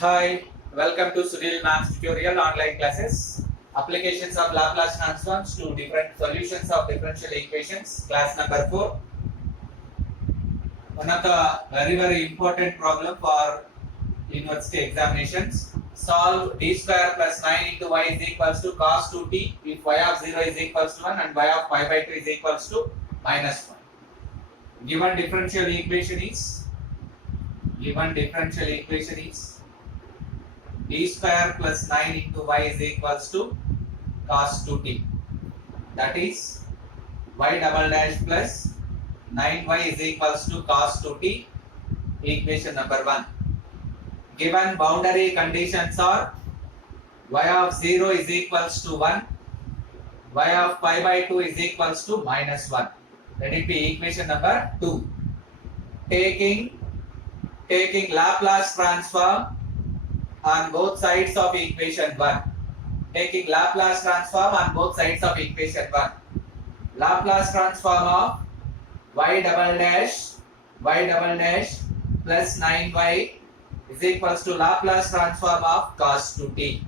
Hi, welcome to Sudhil Maths tutorial online classes. Applications of Laplace transforms to different solutions of differential equations. Class number 4. One of the very important problem for university examinations. Solve d square plus 9 into y is equals to cos 2t if y of 0 is equals to 1 and y of pi by 2 is equals to minus 1. Given differential equation is d square plus 9 into y is equals to cos 2t. That is y double dash plus 9y is equals to cos 2t. Equation number 1. Given boundary conditions are y of 0 is equals to 1, y of pi by 2 is equals to minus 1. Let it be equation number 2. Taking Laplace transform on both sides of equation 1. Taking Laplace transform on both sides of equation 1. Laplace transform of y double dash plus 9y is equals to Laplace transform of cos 2t.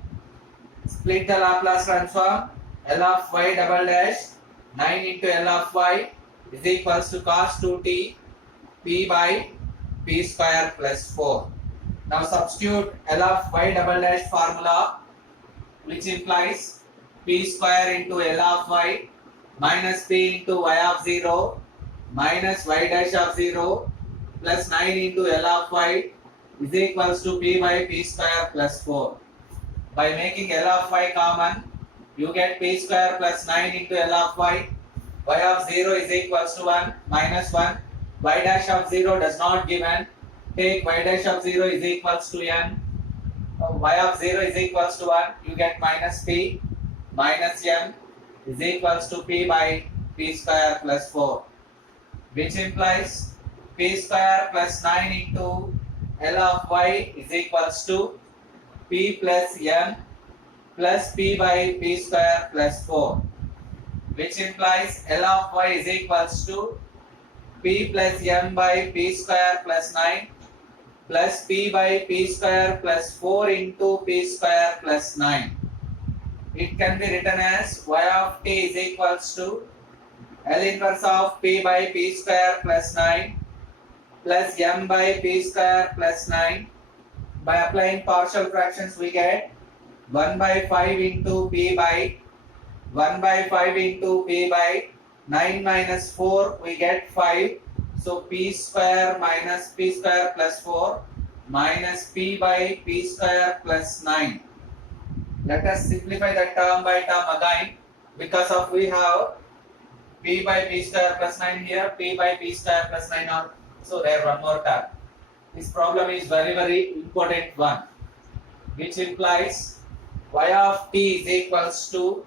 Split the Laplace transform. L of y double dash 9 into L of y is equals to cos 2t p by p square plus 4. Now substitute L of y double dash formula, which implies p square into L of y minus p into y of 0 minus y dash of 0 plus 9 into L of y is equals to p by p square plus 4. By making L of y common, you get p square plus 9 into L of y. Y of 0 is equals to 1 minus 1. Y dash of 0 does not given. Take y dash of 0 is equals to n. Y of 0 is equals to 1. You get minus p minus m is equals to p by p square plus 4. Which implies p square plus 9 into L of y is equals to p plus m plus p by p square plus 4. Which implies L of y is equals to p plus m by p square plus 9 plus p by p square plus 4 into p square plus 9. It can be written as y of t is equals to L inverse of p by p square plus 9 plus m by p square plus 9. By applying partial fractions we get 1 by 5 into p by 1 by 5 into p by 9 minus 4 we get 5. So p square minus p square plus 4 minus p by p square plus 9. Let us simplify the term by term again, because of we have p by p square plus 9 here, p by p square plus 9 on. So there one more term. This problem is very important one, which implies y of t is equals to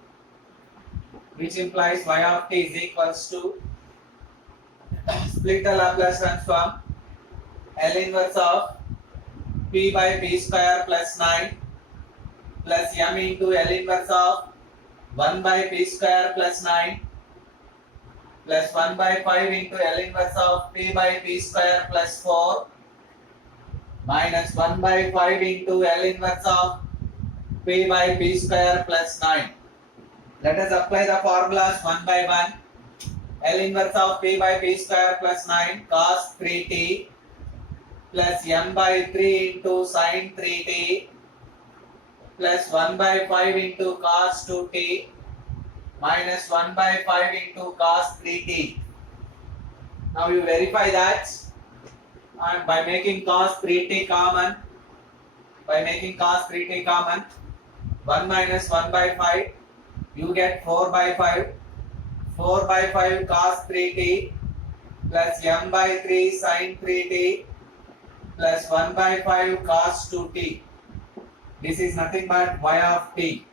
split the Laplace transform L inverse of p by p square plus 9 plus m into L inverse of 1 by p square plus 9 plus 1 by 5 into L inverse of p by p square plus 4 minus 1 by 5 into L inverse of p by p square plus 9. Let us apply the formulas one by one. L inverse of p by p square plus 9 cos 3t plus m by 3 into sin 3t plus 1 by 5 into cos 2t minus 1 by 5 into cos 3t. Now you verify that, and by making cos 3t common, 1 minus 1 by 5, you get 4 by 5. 4 by 5 cos 3t plus m by 3 sin 3t plus 1 by 5 cos 2t. This is nothing but y of t.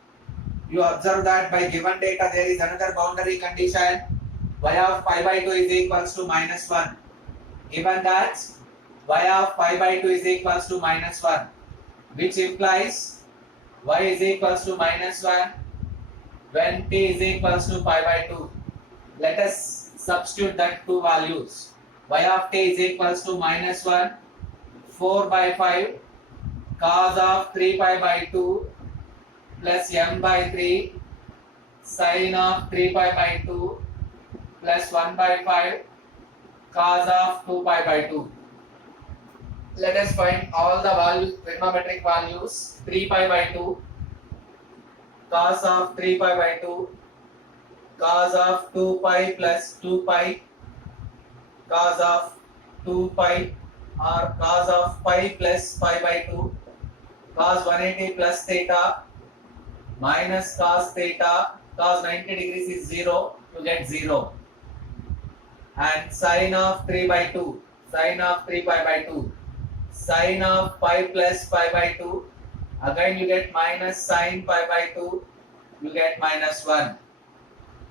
You observe that by given data there is another boundary condition, y of pi by 2 is equals to minus 1. Given that y of pi by 2 is equals to minus 1, which implies y is equals to minus 1 when t is equals to pi by 2. Let us substitute that two values. Y of t is equals to minus 1, 4 by 5 cos of 3 pi by 2 plus m by 3 sin of 3 pi by 2 plus 1 by 5 cos of 2 pi by 2. Let us find all the values, trigonometric values. 3 pi by 2, cos of 3 pi by 2, cos of 2 pi plus 2 pi, cos of 2 pi or cos of pi plus pi by 2, cos 180 plus theta minus cos theta, cos 90 degrees is 0, you get 0. And sin of 3 by 2, sin of 3 pi by 2, sin of pi plus pi by 2, again you get minus sin pi by 2, you get minus 1.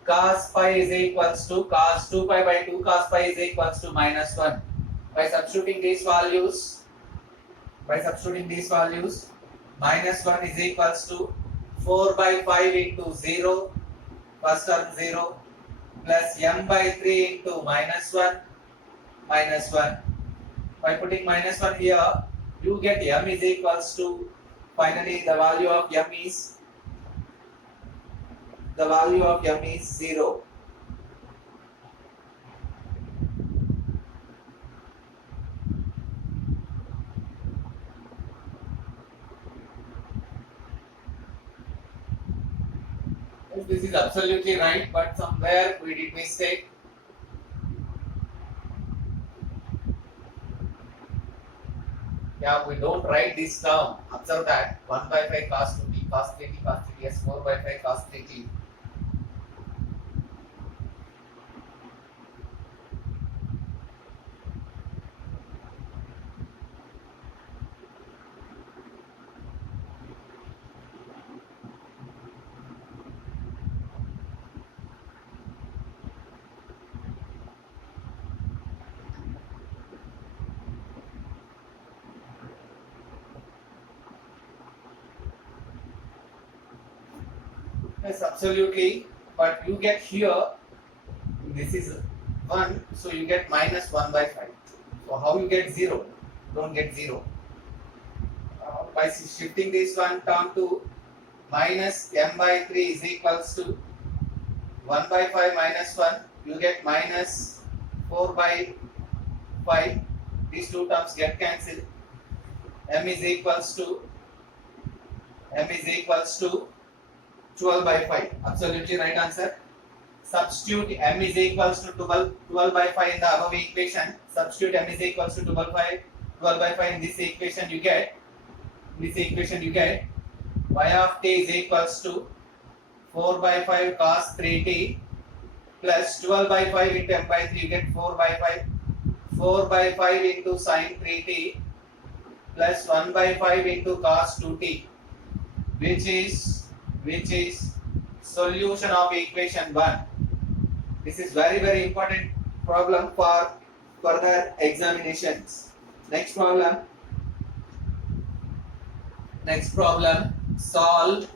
Cos pi is equals to cos 2 pi by 2, cos pi is equals to minus 1. By substituting these values, minus 1 is equals to 4 by 5 into 0, first term 0, plus m by 3 into minus 1, minus 1. By putting minus 1 here, you get m is equals to, finally the value of m is 0. This is absolutely right, but somewhere we did mistake. Yeah, we don't write this down. Observe that 1 by 5 cos 2t, cos 3t, cos 3t, yes, 4 by 5 cos 3t. Yes, absolutely. But you get here, this is 1, so you get minus 1 by 5. So how you get 0? Don't get 0. By shifting this one term to minus m by 3 is equals to 1 by 5 minus 1, you get minus 4 by 5. These two terms get cancelled. M is equals to 12 by 5. Absolutely right answer. Substitute m is equals to 12 by 5 in the above equation. Substitute m is equals to 12 by 5 in this equation. You get y of t is equals to 4 by 5 cos 3t plus 12 by 5 into m by 3. You get 4 by 5. 4 by 5 into sin 3t plus 1 by 5 into cos 2t, which is solution of equation 1. This is very, very important problem for further examinations. Next problem, solve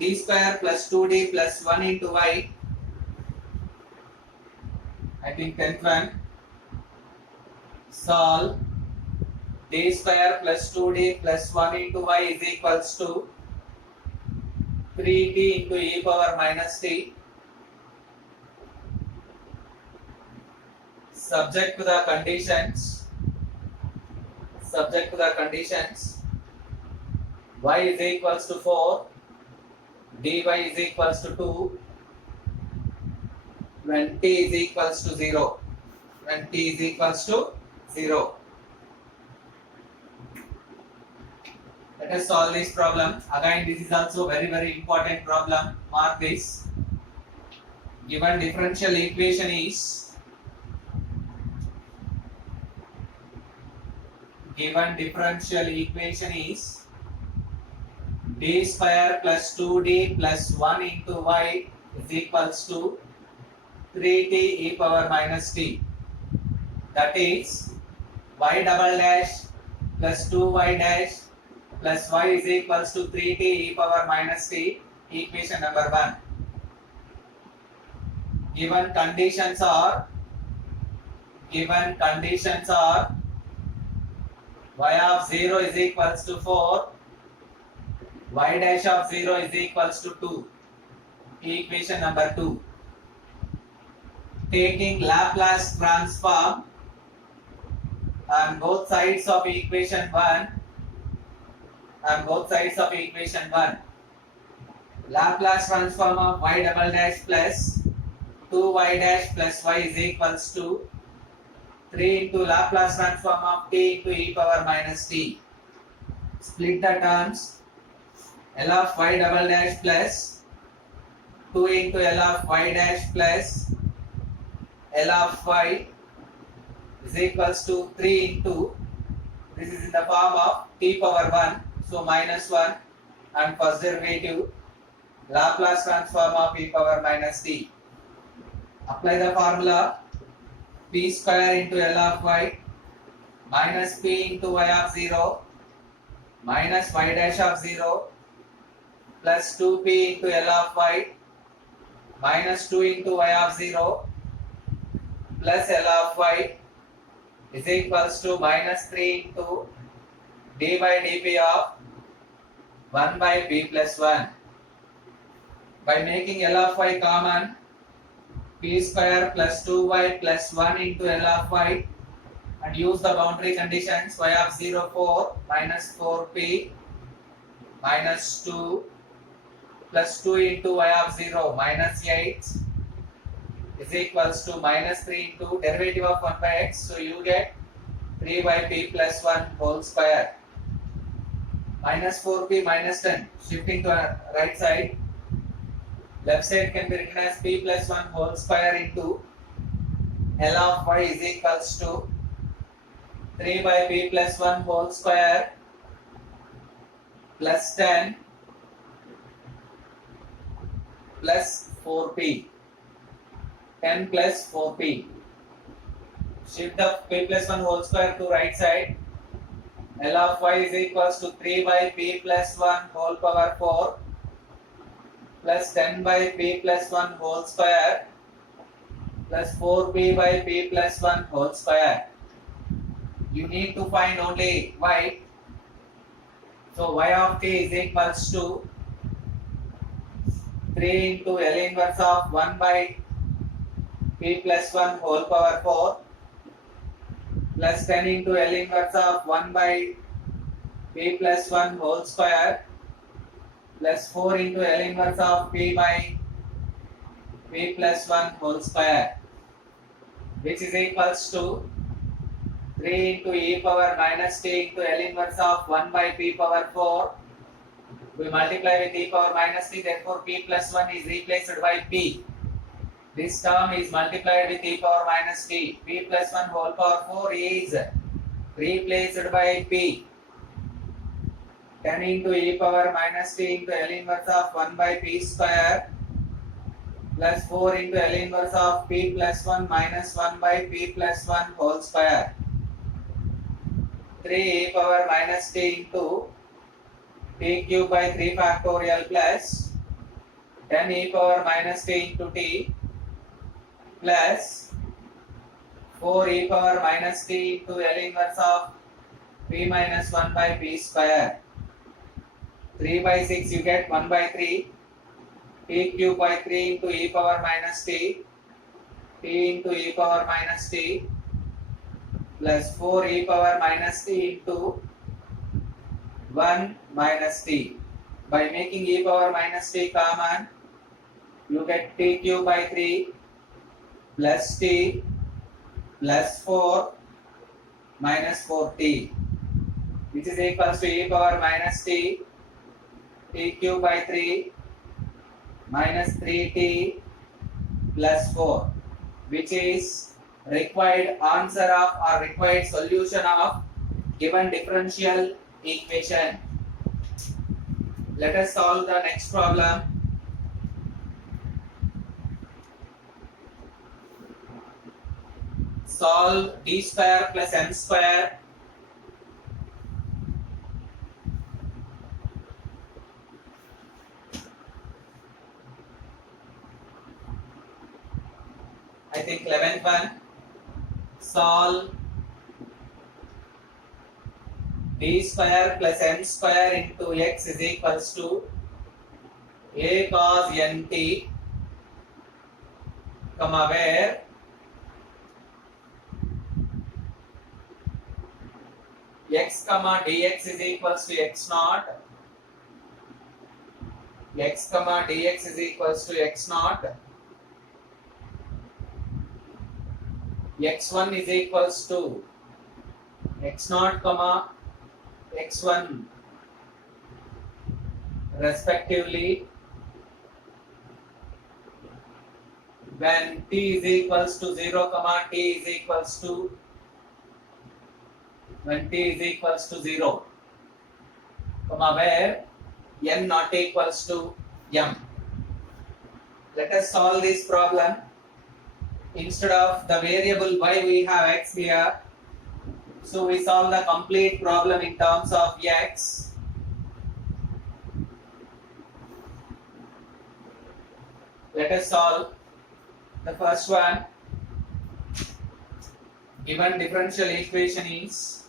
d square plus 2d plus 1 into y. I think 10th one. Solve d square plus 2d plus 1 into y is equals to 3t into e power minus t. Subject to the conditions. Y is equals to 4. dy is equals to 2 when t is equals to 0. Let us solve this problem. Again, this is also very, very important problem. Mark this. Given differential equation is d square plus 2d plus 1 into y is equals to 3t e power minus t. That is y double dash plus 2y dash plus y is equals to 3t e power minus t, equation number 1. Given conditions are y of 0 is equals to 4, y dash of 0 is equals to 2, equation number 2. Taking Laplace transform on both sides of equation 1, Laplace transform of y double dash plus 2y dash plus y is equals to 3 into Laplace transform of t into e power minus t. Split the terms. L of y double dash plus 2 into L of y dash plus L of y is equals to 3 into, this is in the form of t power 1, so minus 1, and first derivative Laplace transform of e power minus t. Apply the formula p square into L of y minus p into y of 0 minus y dash of 0 plus 2p into L of y minus 2 into y of 0 plus L of y is equals to minus 3 into d by dp of 1 by p plus 1. By making L of y common, p square plus 2y plus 1 into L of y, and use the boundary conditions y of 0 4 minus 4p minus 2 plus 2 into y of 0 minus 8 is equals to minus 3 into derivative of 1 by x, so you get 3 by p plus 1 whole square. Minus 4p minus 10, shifting to right side, left side can be written as p plus 1 whole square into L of y is equals to 3 by p plus 1 whole square plus 10 plus 4p. 10 plus 4p. Shift the p plus 1 whole square to right side. L of y is equals to 3 by p plus 1 whole power 4 plus 10 by p plus 1 whole square plus 4p by p plus 1 whole square. You need to find only y. So y of t is equals to 3 into L inverse of 1 by p plus 1 whole power 4 plus 10 into L inverse of 1 by p plus 1 whole square plus 4 into L inverse of p by p plus 1 whole square, which is equals to 3 into e power minus t into L inverse of 1 by p power 4. We multiply with e power minus t, therefore p plus 1 is replaced by p. This term is multiplied with e power minus t. P plus 1 whole power 4 is replaced by p. 10 into e power minus t into L inverse of 1 by p square plus 4 into L inverse of p plus 1 minus 1 by p plus 1 whole square. 3 e power minus t into t cube by 3 factorial plus 10 e power minus t into t plus 4 e power minus t into L inverse of p minus 1 by p square. 3 by 6 you get 1 by 3, t cube by 3 into e power minus t into e power minus t plus 4 e power minus t into 1 minus t. By making e power minus t common, you get t cube by 3 plus t plus 4 minus 4t, which is equals to e power minus t cube by 3 minus 3t plus 4, which is required answer of or required solution of given differential equation. Let us solve the next problem. Solve d square plus m square I think 11th one. Solve d square plus m square into x is equals to a cos nt, comma, where x comma dx is equals to x naught, x comma dx is equals to x naught, x1 is equals to x naught comma x1 respectively, when t is equals to 0 comma t is equals to, when t is equals to 0, comma, where n not equals to m. Let us solve this problem. Instead of the variable y, we have x here. So we solve the complete problem in terms of x. Let us solve the first one. Given differential equation is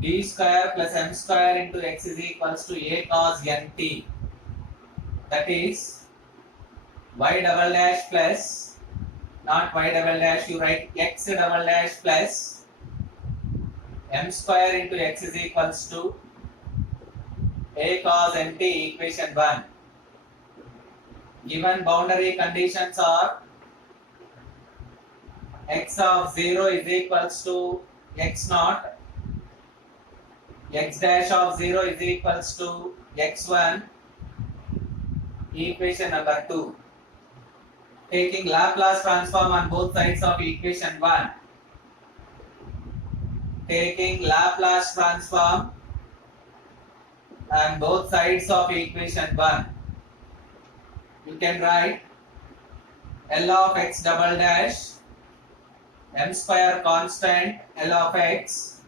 d square plus m square into x is equals to a cos nt. That is y double dash plus, not y double dash, you write x double dash plus m square into x is equals to a cos nt, equation 1. Given boundary conditions are x of 0 is equals to x naught, x dash of 0 is equals to x1, equation number 2. Taking Laplace transform on both sides of equation 1. Taking Laplace transform on both sides of equation 1. You can write L of x double dash m square constant L of x,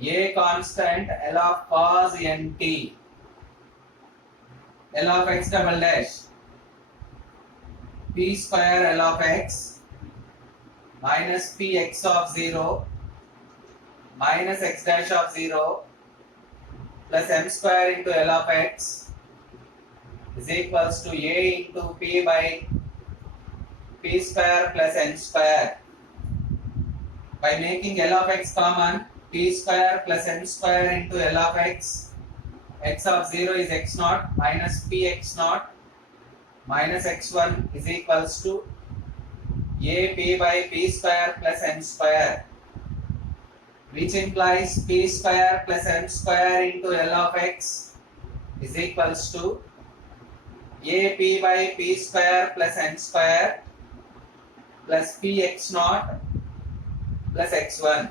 a constant L of cos nt, L of x double dash p square L of x minus px of 0 minus x dash of 0 plus m square into L of x is equals to a into p by p square plus n square. By making L of x common, p square plus n square into L of x of 0 is x naught minus px naught minus x1 is equals to a p by p square plus n square, which implies p square plus n square into L of x is equals to a p by p square plus n square plus px naught plus x1.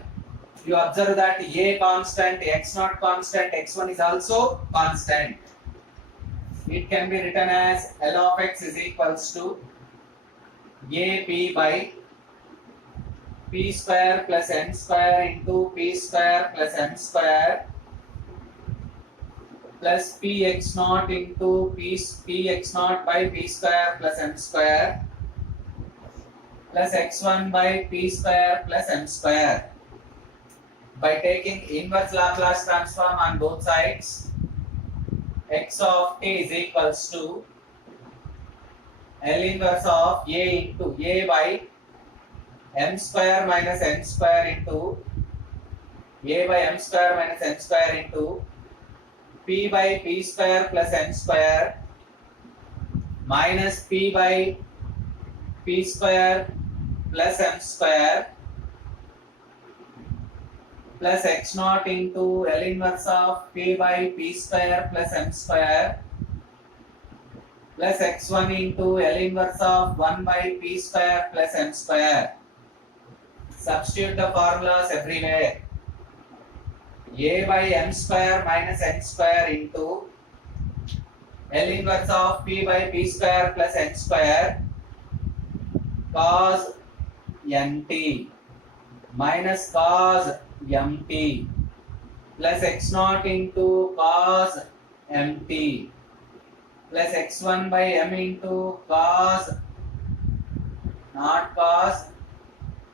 You observe that a constant, x naught constant, x1 is also constant. It can be written as L of x is equals to a p by p square plus n square into p square plus m square plus px naught into px naught by p square plus m square plus x1 by p square plus m square. By taking inverse Laplace transform on both sides, x of t is equals to L inverse of a into a by m square minus n square into a by m square minus n square into p by p square plus n square minus p by p square plus m square plus x naught into L inverse of p by p square plus m square plus x1 into L inverse of 1 by p square plus m square. Substitute the formulas everywhere. A by m square minus n square into L inverse of p by p square plus n square cos nt minus cos mt plus x naught into cos mt plus x1 by m into cos, not cos,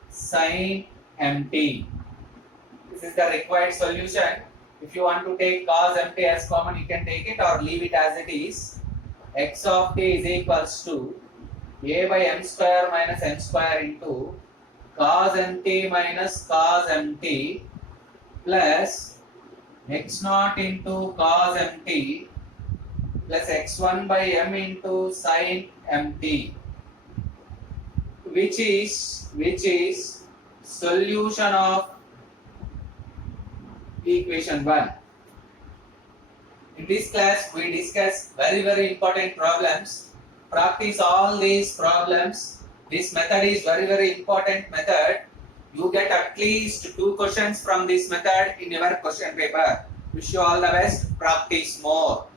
sin mt. This is the required solution. If you want to take cos mt as common, you can take it or leave it as it is. X of t is equals to a by m square minus n square into cos mt minus cos mt plus x naught into cos mt plus x1 by m into sin mt, which is solution of equation 1. In this class we discuss very important problems. Practice all these problems. This method is very important method. You get at least 2 questions from this method in your question paper. Wish you all the best. Practice more.